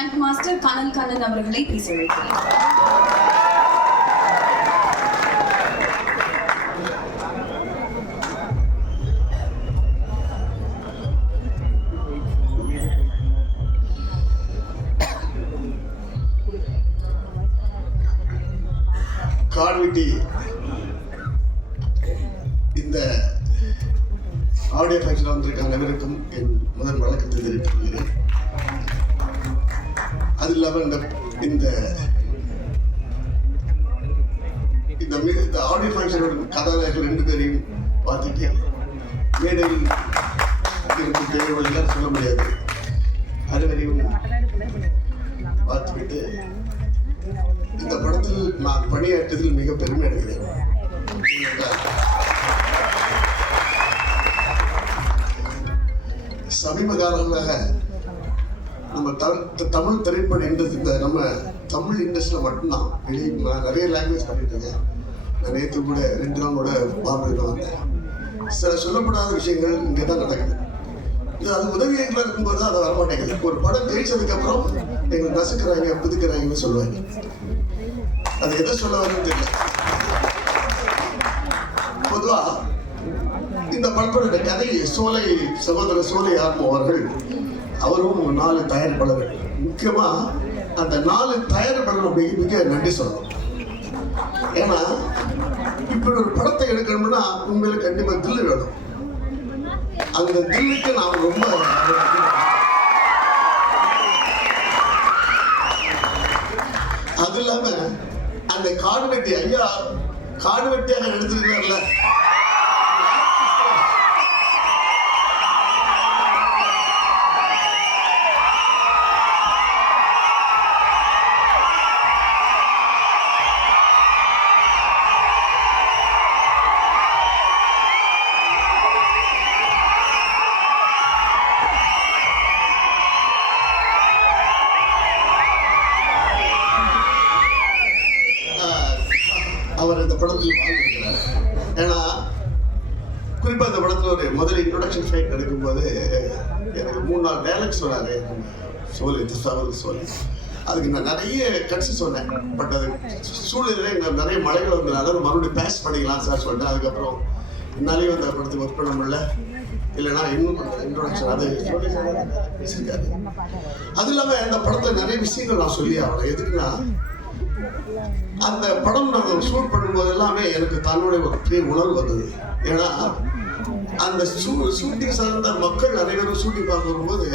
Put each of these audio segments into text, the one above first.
Stunt master கனல் கண்ணன் அவர்களை பேச வைக்கிறேன் கால்வெட்டி இந்த ஆடியோ ஃபங்க்ஷன் வந்திருக்க அனைவருக்கும் என் முதல் வணக்கத்தை தெரிவித்துக் இல்லாமல் இந்த இந்த இந்த இந்த ஆடியோ ஃபங்க்ஷனோட கதாநாயகர்கள் ரெண்டு பேரையும் பார்த்துட்டு மேடையில் இருக்கும் பெரியவர்கள் சொல்ல முடியாது அனைவரையும் பார்த்துவிட்டு இந்த படத்தில் நான் பணியாற்றியதில் மிக பெருமை அடைகிறேன். சமீப காலங்களாக நம்ம த- தமிழ் திரைப்பட இண்டஸ்ட்ரி இந்த நம்ம தமிழ் இண்டஸ்ட்ரியில் மட்டும்தான். வெளியே நிறைய லாங்குவேஜ் பண்ணிட்டு இருக்கேன். நான் நேற்று கூட ரெண்டு நாள் கூட பார்த்துட்டு வந்தேன். சில சொல்லப்படாத விஷயங்கள் இங்கே தான் நடக்குது. இது அது உதவியர்களாக இருக்கும்போது அது வரமாட்டேங்குது. ஒரு படம் ஜெயிச்சதுக்கப்புறம் எங்களை நசுக்கிறாங்க புதுக்கிறாங்கன்னு சொல்லுவாங்க. அது எதை சொல்ல வரணும்னு தெரியல. பொதுவா இந்த படத்தோட கதை சோலை சகோதரர் சோலை ஆத்ம அவர்கள் அவரும் நாலு தயாரிப்பாளர்கள் முக்கியமா அந்த நாலு தயாரிப்பாளர்கள் மிக மிக நன்றி சொல்லணும். ஏன்னா இப்படி ஒரு படத்தை எடுக்கணும்னா உண்மையில கண்டிப்பா தில்லு வேணும். அந்த தில்லுக்கு நாம் ரொம்ப அது இல்லாம அந்த காடு வெட்டி ஐயா காடு வெட்டியாக எடுத்திருக்கிறார்ல அவர் இந்த படத்தில் வாழ்ந்திருக்கிறார். ஏன்னா குறிப்பாக இந்த படத்தில் ஒரு முதல் இன்ட்ரொடக்ஷன் ஃபைட் எடுக்கும்போது எனக்கு மூணு நாள் டைலாக்ஸ் சொன்னார். சோழி அவருக்கு சொல்லி அதுக்கு நான் நிறைய கட்சி சொன்னேன். பட் அது சூழ்நிலை இங்கே நிறைய மலைகள் வந்ததுனால மறுபடியும் பேஸ் பண்ணிக்கலாம் சார் சொல்லிட்டு அதுக்கப்புறம் என்னாலையும் அந்த படத்துக்கு ஒர்க் பண்ண முடியல. இல்லைன்னா இன்னும் இன்ட்ரோடக்ஷன் அது சொல்லி பேசியிருக்காரு. அது இல்லாமல் அந்த படத்தில் நிறைய விஷயங்கள் நான் சொல்லி ஆகணும். எதுக்குன்னா அந்த படம் நாங்கள் ஷூட் பண்ணும்போது எல்லாமே எனக்கு தன்னுடைய ஒரு பெரிய உணர்வு வந்தது. ஏன்னா அந்த ஷூட்டிங் சார்ந்த மக்கள் அனைவரும் ஷூட்டிங் பார்க்க வரும்போது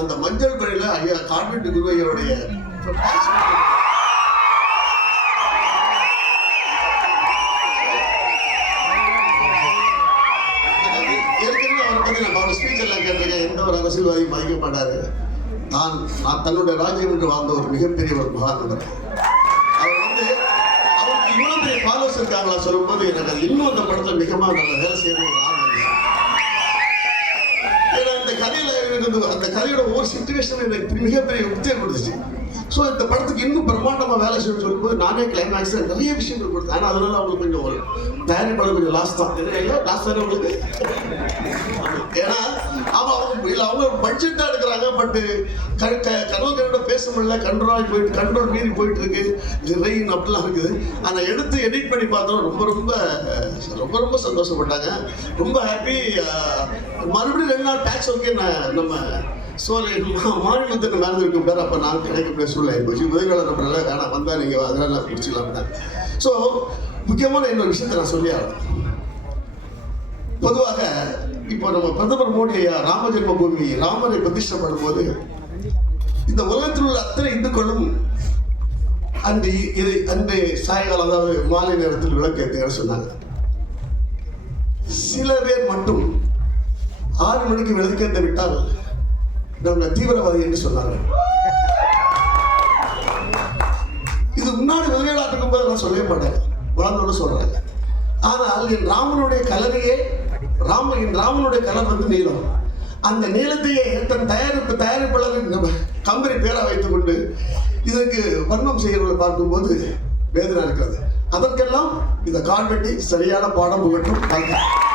அந்த மஞ்சள் பணியில் ஐயா கார்பெட் குரு ஐயாவுடைய அரசியல்வாதி அவர் எந்த ஒரு மதிக்க மாட்டாரு. நான் நான் தன்னுடைய ராஜ்யம் என்று வாழ்ந்த ஒரு மிகப்பெரிய ஒரு மகாநகர் அவர் வந்து அவருக்கு இவ்வளவு பெரிய ஃபாலோஸ் சொல்லும்போது எனக்கு அது இன்னும் அந்த படத்தை மிகமாக நல்ல வேலை செய்யணும் ஏன்னா இந்த கதையில இருந்து அந்த கதையோட ஒவ்வொரு சுச்சுவேஷன் எனக்கு மிகப்பெரிய உத்தியம் கொடுத்துச்சு. ஸோ இந்த படத்துக்கு இன்னும் பிரம்மாண்டமாக வேலை செய்யணும்னு சொல்லும்போது நானே கிளைமேக்ஸ் நிறைய விஷயங்கள் கொடுத்தேன். ஆனால் அதனால அவங்களுக்கு கொஞ்சம் ஒரு தயாரிப்பாளர் கொஞ்சம் லாஸ் தான். இல்லை லாஸ் தானே உங்களுக்கு ஏன்னா அவன் அவங்க இல்லை அவங்க பட்ஜெட்டாக எடுக்கிறாங்க பட்டு கடல் பேச முடியல கண்ட்ரோல் போயிட்டு கண்ட்ரோல் மீறி போயிட்டு இருக்கு ரெயின் அப்படிலாம் இருக்குது. ஆனால் எடுத்து எடிட் பண்ணி பார்த்தோம் ரொம்ப ரொம்ப ரொம்ப ரொம்ப சந்தோஷப்பட்டாங்க. ரொம்ப ஹாப்பி மறுபடியும் ரெண்டு நாள் டேக்ஸ் ஓகே நான் நம்ம சோலை மாநிலத்தின் மேலே இருக்கும் பேர் அப்போ நான் கிடைக்கக்கூடிய சூழ்நிலை. போச்சு உதவியாளர் அப்படிலாம் வேணாம் வந்தால் நீங்கள் அதெல்லாம் பிடிச்சிக்கலாம் ஸோ முக்கியமான இன்னொரு விஷயத்தை நான் சொல்லி ஆகணும். பொதுவாக இப்போ நம்ம பிரதமர் மோடி ஐயா ராம ஜென்ம பூமி ராமரை பிரதிஷ்டை பண்ணும்போது இந்த உலகத்தில் உள்ள அத்தனை இந்துக்களும் அன்று இதை அன்று சாயங்காலம் அதாவது மாலை நேரத்தில் விளக்கேற்ற சொன்னாங்க. சில பேர் மட்டும் ஆறு மணிக்கு விளக்கேற்ற விட்டால் நம்மளை தீவிரவாதி என்று சொன்னாங்க இது முன்னாடி விளையாட்டுக்கும் போது நான் சொல்லவே மாட்டேன். வளர்ந்தோன்னு சொல்றேன். ஆனால் என் ராமனுடைய கலரையே ராம ராமனுடைய கலர் வந்து நீளம் அந்த நீளத்தையே தன் தயாரிப்பு தயாரிப்பாளர் நம்ம கம்பெனி பேரா வைத்துக் கொண்டு இதற்கு வர்ணம் செய்கிறவர்களை பார்க்கும்போது வேதனை இருக்கிறது அதற்கெல்லாம் இந்த கால்வெட்டி சரியான பாடம் புகட்டும் வாழ்த்துக்கள்.